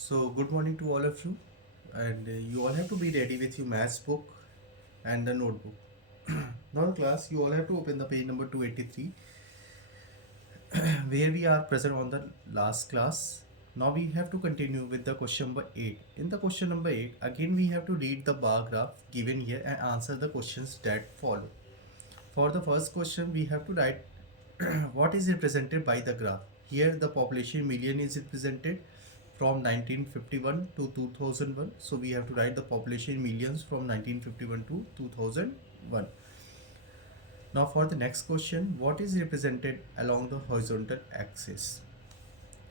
So, good morning to all of you, and you all have to be ready with your maths book and the notebook. Now, class, you all have to open the page number 283, where we are present on the last class. Now, we have to continue with the question number 8. In the question number 8, again, we have to read the bar graph given here and answer the questions that follow. For the first question, we have to write what is represented by the graph. Here, the population million is represented from 1951 to 2001. So, we have to write the population millions from 1951 to 2001. Now, for the next question, what is represented along the horizontal axis?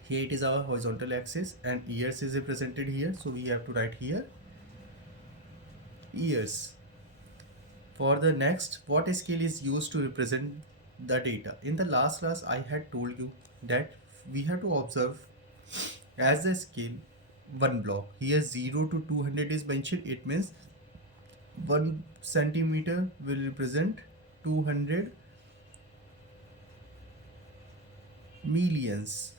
Here it is our horizontal axis and years is represented here. So, we have to write here years. For the next, what scale is used to represent the data? In the last class, I had told you that we have to observe as the scale one block. Here 0 to 200 is mentioned. It means 1 centimeter will represent 200 millions.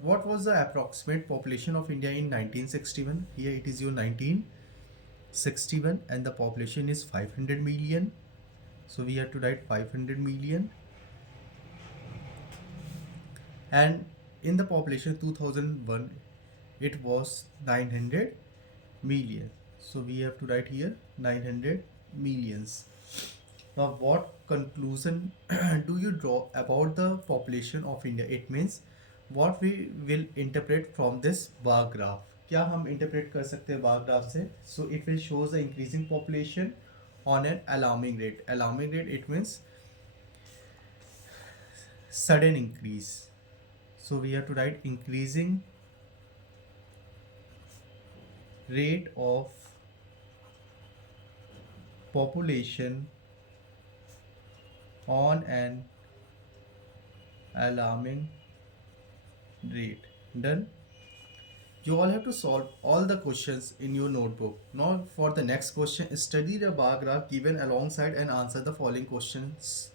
What was the approximate population of India in 1961? Here it is your 1961 and the population is 500 million. So we have to write 500 million. And in the population 2001, it was 900 million. So we have to write here 900 millions. Now, what conclusion do you draw about the population of India? It means what we will interpret from this bar graph. क्या हम interpret कर सकते हैं bar graph से? So it will show the increasing population on an alarming rate. Alarming rate, it means sudden increase. So we have to write increasing rate of population on an alarming rate. Done. You all have to solve all the questions in your notebook. Now for the next question, study the bar graph given alongside and answer the following questions.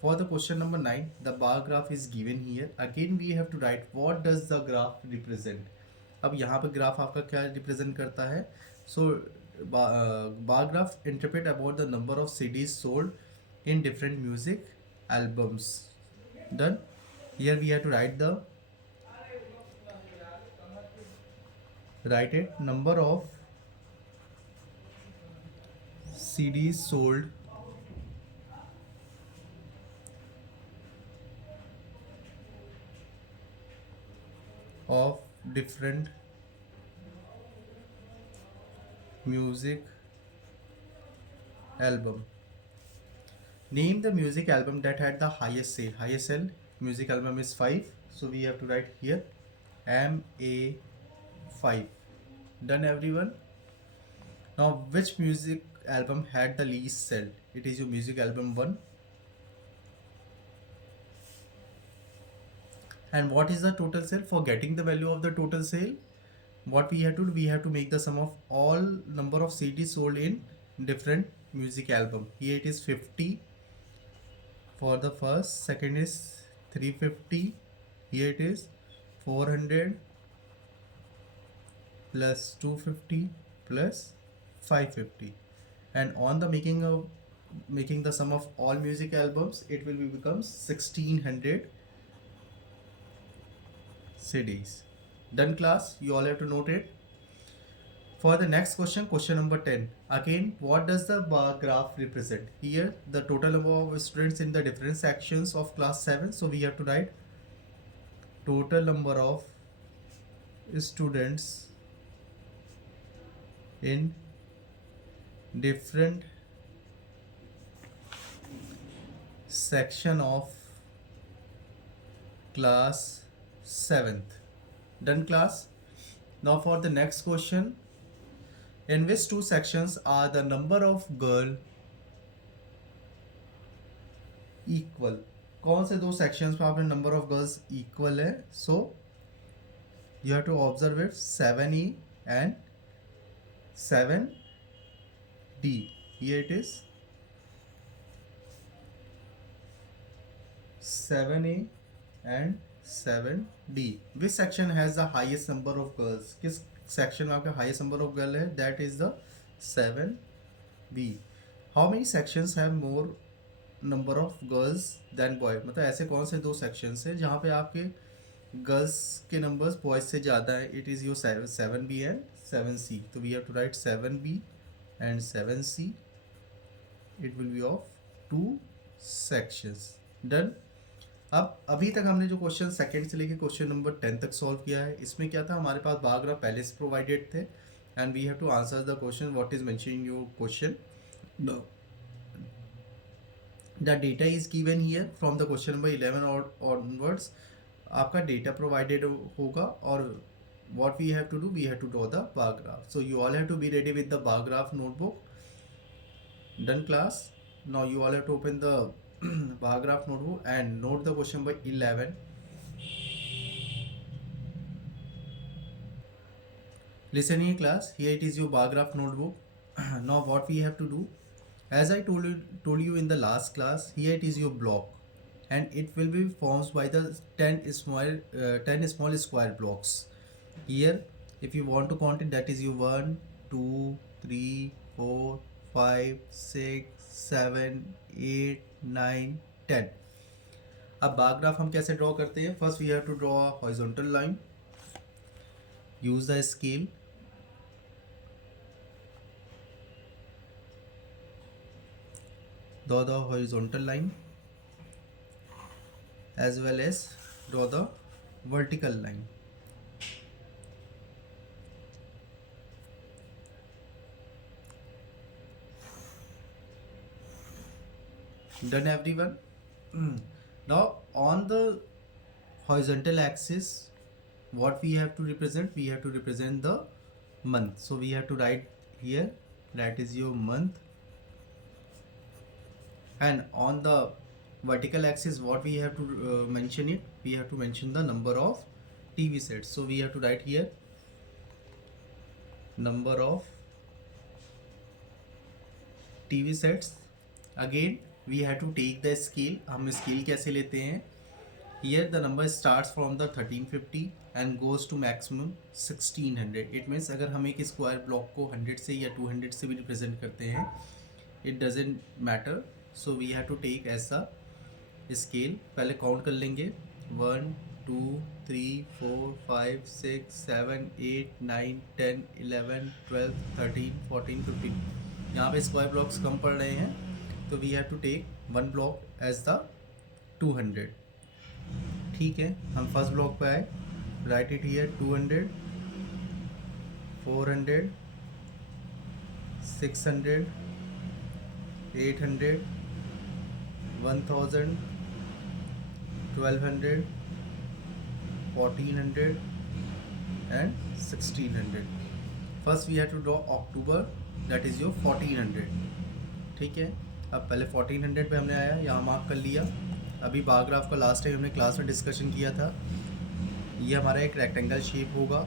For the question number 9, the bar graph is given here. Again we have to write what does the graph represent. अब यहाँ पे graph आपका क्या represent करता है? सो bar graph interpret about the number of CDs sold in different music albums. Done. Here we have to write it number of CDs sold of different music album. Name the music album that had the highest sale. Highest sale music album is 5. So we have to write here MA5. Done everyone? Now which music album had the least sale? It is your music album 1. And what is the total sale? For getting the value of the total sale, what we have to do, we have to make the sum of all number of CDs sold in different music album. Here it is 50 for the first, second is 350, here it is 400 plus 250 plus 550, and on the making the sum of all music albums, it will become 1600 CDs. Done class, you all have to note it. For the next question, question number 10. Again, what does the bar graph represent? Here, the total number of students in the different sections of class 7. So we have to write total number of students in different section of class 7th. Done class. Now for the next question, in which two sections are the number of girl equal? कौन से दो sections में आपने number of girls equal है? So you have to observe it 7E and 7D. Here it is 7A and 7D. Which section has the highest number of girls? किस section में आपका highest number of girl है? That is the 7B. How many sections have more number of girls than boy? मतलब ऐसे कौन से दो sections हैं जहाँ पे आपके girls के numbers boys से ज़्यादा है? It is your 7B and 7C. तो we have to write 7B and 7C. It will be of 2 sections. Done. अब अभी तक हमने जो क्वेश्चन सेकंड से लेके क्वेश्चन नंबर 10 तक सॉल्व किया है, इसमें क्या था, हमारे पास बार ग्राफ पहले से प्रोवाइडेड थे and we have to answer the question what is mention in your question. The data is given here from the question number 11 और ऑनवर्ड्स. आपका डेटा प्रोवाइडेड होगा और what we have to do, we have to draw the bar graph. So you all have to be ready with the bar graph notebook. Done class. Now you all have to open the bar graph notebook and note the question number 11. Listen here class, here it is your bar graph notebook. Now what we have to do, as I told you in the last class, here it is your block and it will be formed by the 10 small square blocks. Here if you want to count it, that is your 1 2 3 4 5 6 7 8 9 10. अब bar graph हम कैसे draw करते हैं? First we have to draw a horizontal line. Use the scale. Draw the horizontal line as well as draw the vertical line. Done everyone? Now on the horizontal axis what we have to represent, we have to represent the month. So we have to write here that is your month, and on the vertical axis what we have to mention it, we have to mention the number of TV sets. So we have to write here number of TV sets. Again we have to take the scale. हम scale कैसे लेते हैं? Here the number starts from the 1350 and goes to maximum 1600. It means अगर हम एक square block को 100 से या 200 से भी रिप्रेजेंट करते हैं, it doesn't matter. So we have to take as a scale. पहले काउंट कर लेंगे 1 2 3 4 5 6 7 8 9 10 11 12 13 14 15. यहाँ पे स्क्वायर ब्लॉक्स कम पड़ रहे हैं तो we have to take one block as the 200. ठीक है, हम फर्स्ट ब्लॉक पे आए. Right it here 200 400 600 800 1000 1200 1400 and 1600. First we have to draw October, that is your 1400. ठीक है, अब पहले 1400 पे हमने आया, यहाँ मार्क कर लिया. अभी बार ग्राफ का लास्ट टाइम हमने क्लास में डिस्कशन किया था. ये हमारा एक रेक्टेंगल शेप होगा,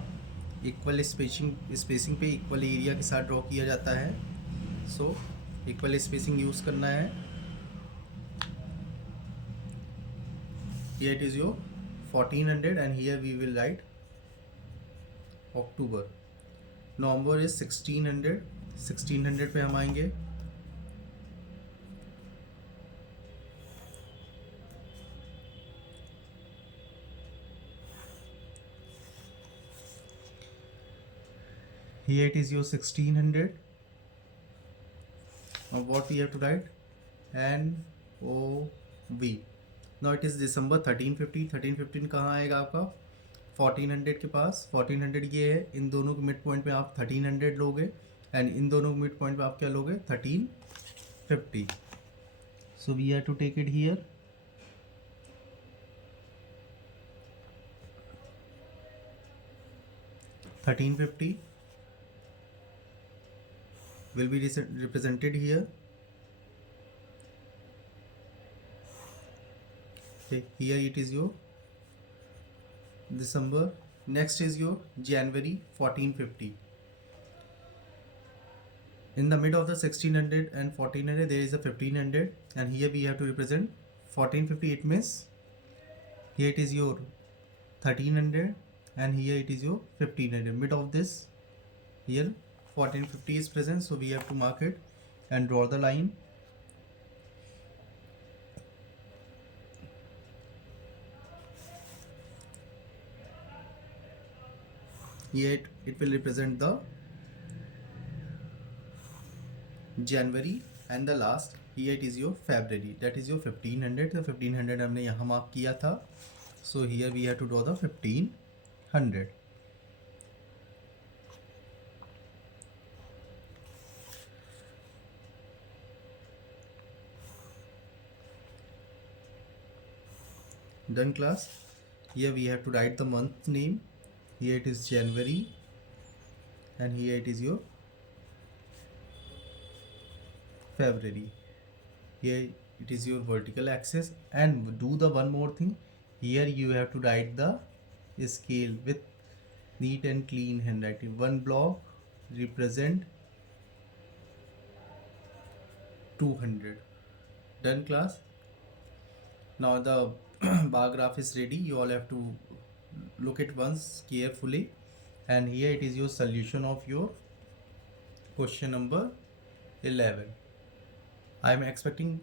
इक्वल स्पेसिंग पे इक्वल एरिया के साथ ड्रॉ किया जाता है. सो इक्वल स्पेसिंग यूज़ करना है. Here it is your 1400 and here we will write October. November is 1600. 1600 पे हम आएंगे. Here it is your 1600. Now what we have to write? NOV. Now it is December 1350. 1315 कहाँ आएगा आपका? 1400 के पास. 1400 ये है, इन दोनों के मिड पॉइंट पे आप 1300 लोगे एंड इन दोनों के मिड पॉइंट पे आप क्या लोगे? 1350. So we have to take it here. $1350 will be represented here. Okay, here it is your December. Next is your January 1450. In the middle of the 1600 and 1400 there is a 1500 and here we have to represent 1450. It means here it is your 1300, and here it is your 1500. Mid of this here 1450 is present, so we have to mark it and draw the line. Here it will represent the January, and the last here it is your February, that is your 1500. The 1500 हमने यहाँ mark किया था, so here we have to draw the 1500. Done class. Here we have to write the month name. Here it is January, and here it is your February. Here it is your vertical axis, and do the one more thing. Here you have to write the scale with neat and clean handwriting. One block represent 200. Done class. Now the bar graph is ready. You all have to look at once carefully, and here it is your solution of your question number 11. I am expecting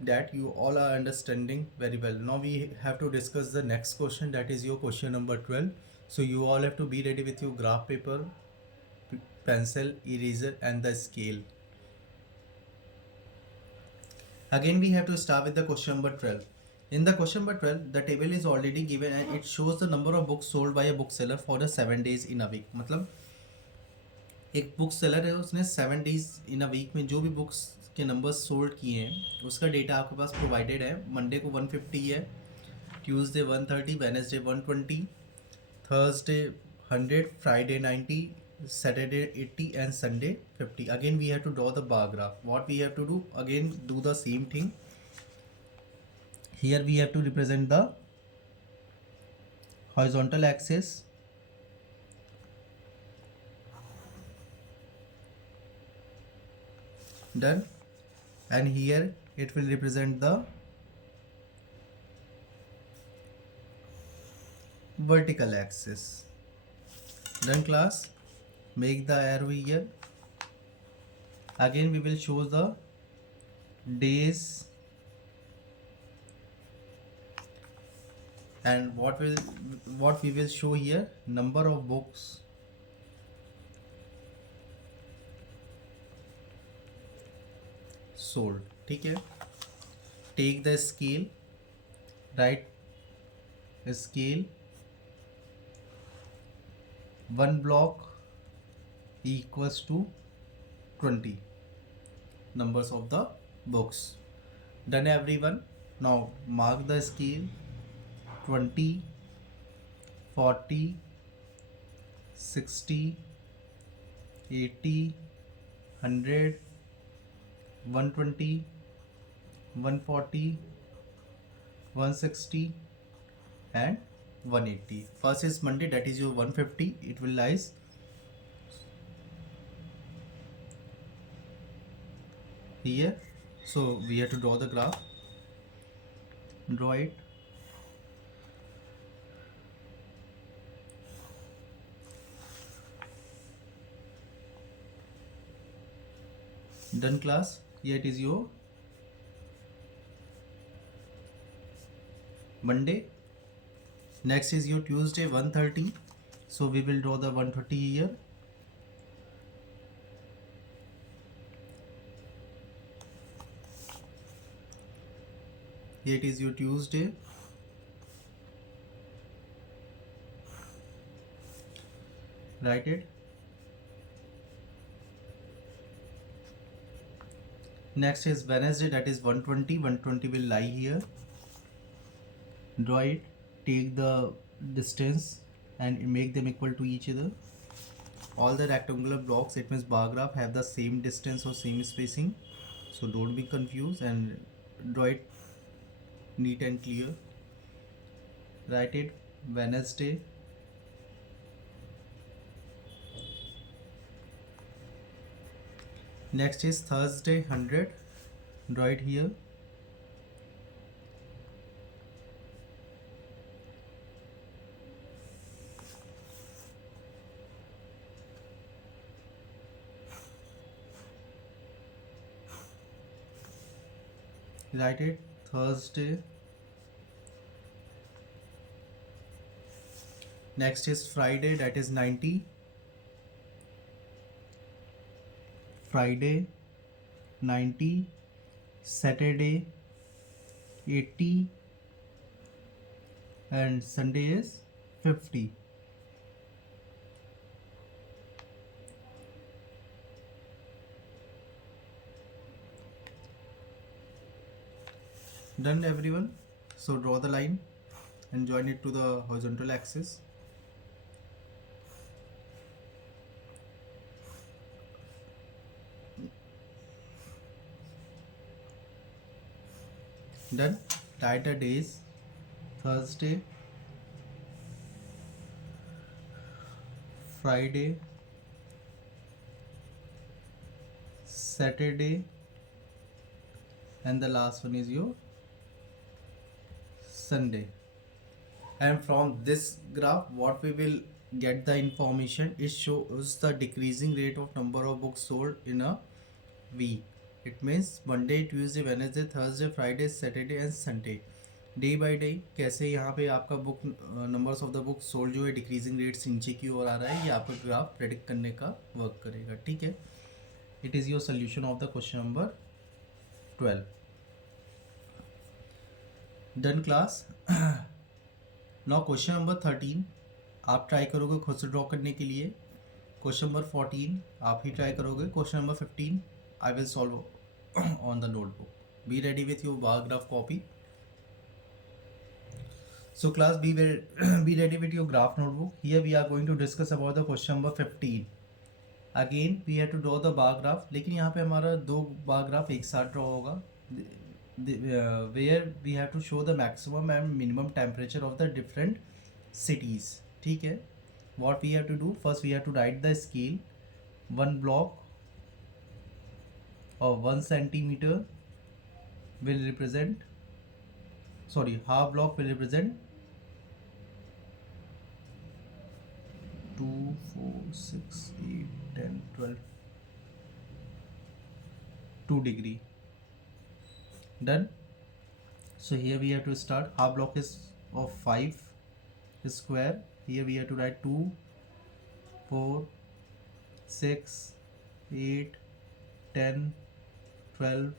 that you all are understanding very well. Now we have to discuss the next question, that is your question number 12. So you all have to be ready with your graph paper, pencil, eraser and the scale. Again we have to start with the question number 12. In the question number 12, the table is already given and it shows the number of books sold by a bookseller for the 7 days in a week. मतलब एक book seller है, उसने 7 days in a week में जो भी books के numbers sold किए हैं उसका डेटा आपके पास प्रोवाइडेड है. मंडे को 150 है, Tuesday 130, Wednesday 120, Thursday 100, Friday 90, Saturday 80 and Sunday 50. Again we have to draw the bar graph. What we have to do, again do the same thing. Here we have to represent the horizontal axis, done, and here it will represent the vertical axis. Done class. Make the arrow here. Again we will show the days, and what we will show here, number of books sold. ठीक है. Take the scale, write scale, one block equals to 20 numbers of the books. Done everyone. Now mark the scale. 20, 40, 60, 80, 100, 120, 140, 160 and 180. First is Monday, that is your 150. It will lies here. So we have to draw the graph. Draw it. Done class. Here it is your Monday. Next is your Tuesday 130. So we will draw the 130 here. Here it is your Tuesday. Write it. Next is Wednesday, that is 120. 120 will lie here. Draw it. Take the distance and make them equal to each other. All the rectangular blocks, it means bar graph, have the same distance or same spacing. So don't be confused and draw it neat and clear. Write it Wednesday. Next is Thursday 100. Draw it here. Write it Thursday. Next is Friday, that is 90. Friday 90. Saturday 80. And Sunday is 50. Done everyone? So draw the line and join it to the horizontal axis. Done. Write the days: Thursday, Friday, Saturday, and the last one is your Sunday. And from this graph, what we will get the information, it shows the decreasing rate of number of books sold in a week. It means Monday, Tuesday, Wednesday, Thursday, Friday, Saturday and Sunday. Day by day कैसे यहाँ पे आपका book numbers of the book sold जो है decreasing rate से नीचे की ओर आ रहा है, ये आपका ग्राफ प्रेडिक्ट करने का वर्क करेगा. ठीक है. It is your solution of the question number 12. Done class. Now question number 13 आप ट्राई करोगे खुद से ड्रॉ करने के लिए. क्वेश्चन नंबर 14 आप ही ट्राई करोगे. Question number 15 I will solve on the notebook. Be ready with your bar graph copy. So class, be ready with your graph notebook. Here we are going to discuss about the question number 15. Again we have to draw the bar graph. लेकिन यहाँ पे हमारा दो bar graph एक साथ draw होगा. Where we have to show the maximum and minimum temperature of the different cities. ठीक है. What we have to do? First we have to write the scale. One block of 1 centimeter will represent, sorry, half block will represent 2, 4, 6, 8, 10, 12, 2 degree. Done. So here we have to start. Half block is of 5 square. Here we have to write 2, 4, 6, 8, 10, 12,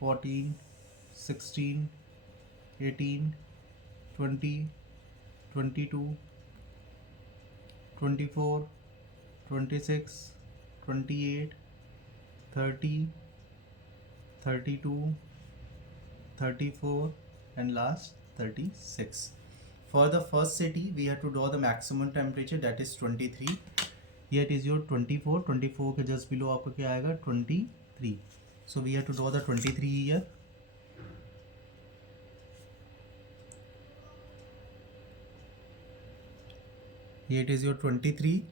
14, 16, 18, 20, 22, 24, 26, 28, 30, 32, 34 and last 36. For the first city we have to draw the maximum temperature, that is 23. Here it is your 24. 24 के just below आपका क्या आएगा 23. So we have to draw the 23 here. Here it is your 23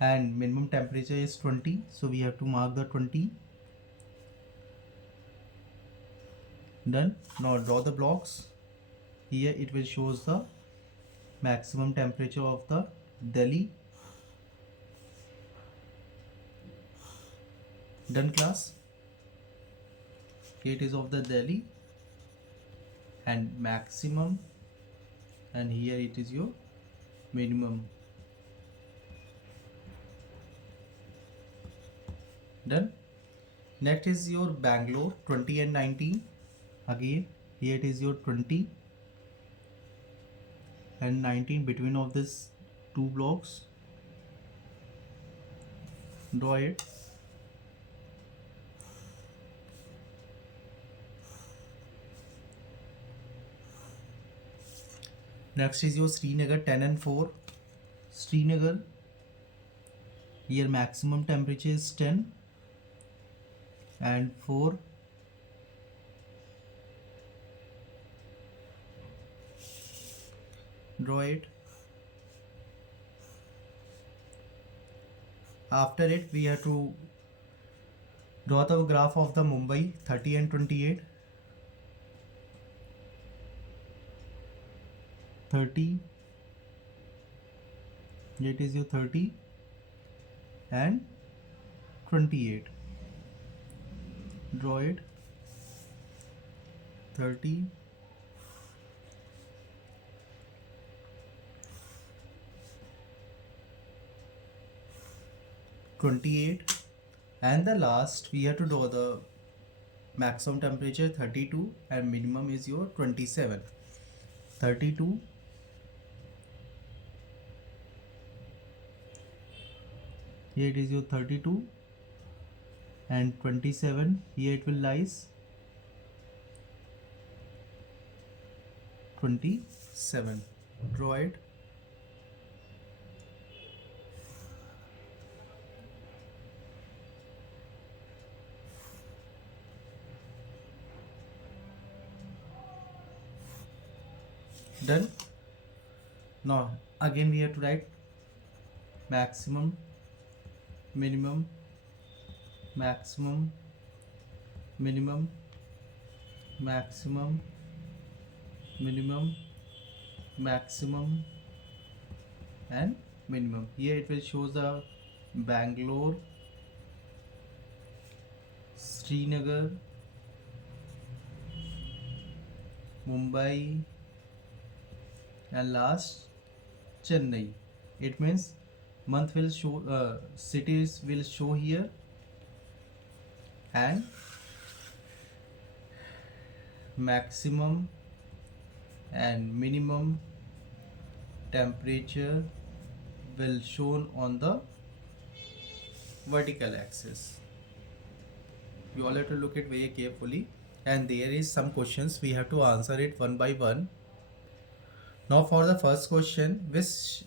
and minimum temperature is 20, so we have to mark the 20. Done. Now draw the blocks. Here it will shows the maximum temperature of the Delhi. Done class. Here it is of the Delhi and maximum, and here it is your minimum. Done. Next is your Bangalore, 20 and 19. Again here it is your 20 and 19 between of this two blocks. Draw it. Next is your Srinagar, 10 and 4. Srinagar, here maximum temperature is 10 and 4. Draw it. After it we have to draw the graph of the Mumbai, 30 and 28. 30, it is your 30 and 28. Draw it. 30, 28, and the last we have to draw the maximum temperature 32 and minimum is your 27. 32, here it is your 32, and 27 here it will lies 27. Draw it. Done. Now again we have to write maximum, minimum, maximum, minimum, maximum, minimum, maximum, and minimum. Here it will show the Bangalore, Srinagar, Mumbai, and last Chennai. It means month will show, cities will show here, and maximum and minimum temperature will shown on the vertical axis. You all have to look it very carefully, and there is some questions we have to answer it one by one. Now for the first question, which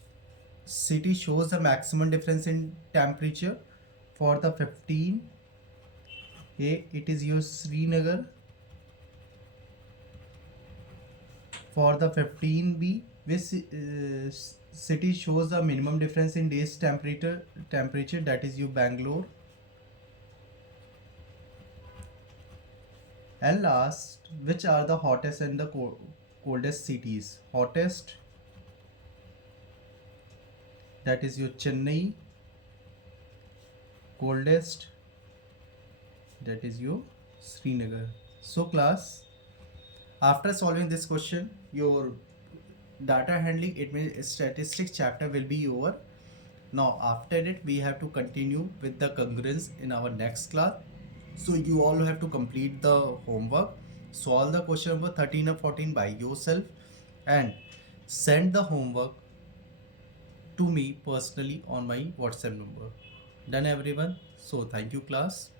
city shows the maximum difference in temperature? For the 15, A, it is your Srinagar. For the 15B, which city shows the minimum difference in days temperature, that is your Bangalore. And last, which are the hottest and the coldest cities? Hottest, that is your Chennai. Coldest, that is your Srinagar. So class, after solving this question, your data handling, it means statistics chapter will be over. Now after it we have to continue with the congruence in our next class. So you all have to complete the homework, solve the question number 13 or 14 by yourself, and send the homework to me personally on my WhatsApp number. Done everyone? So thank you class.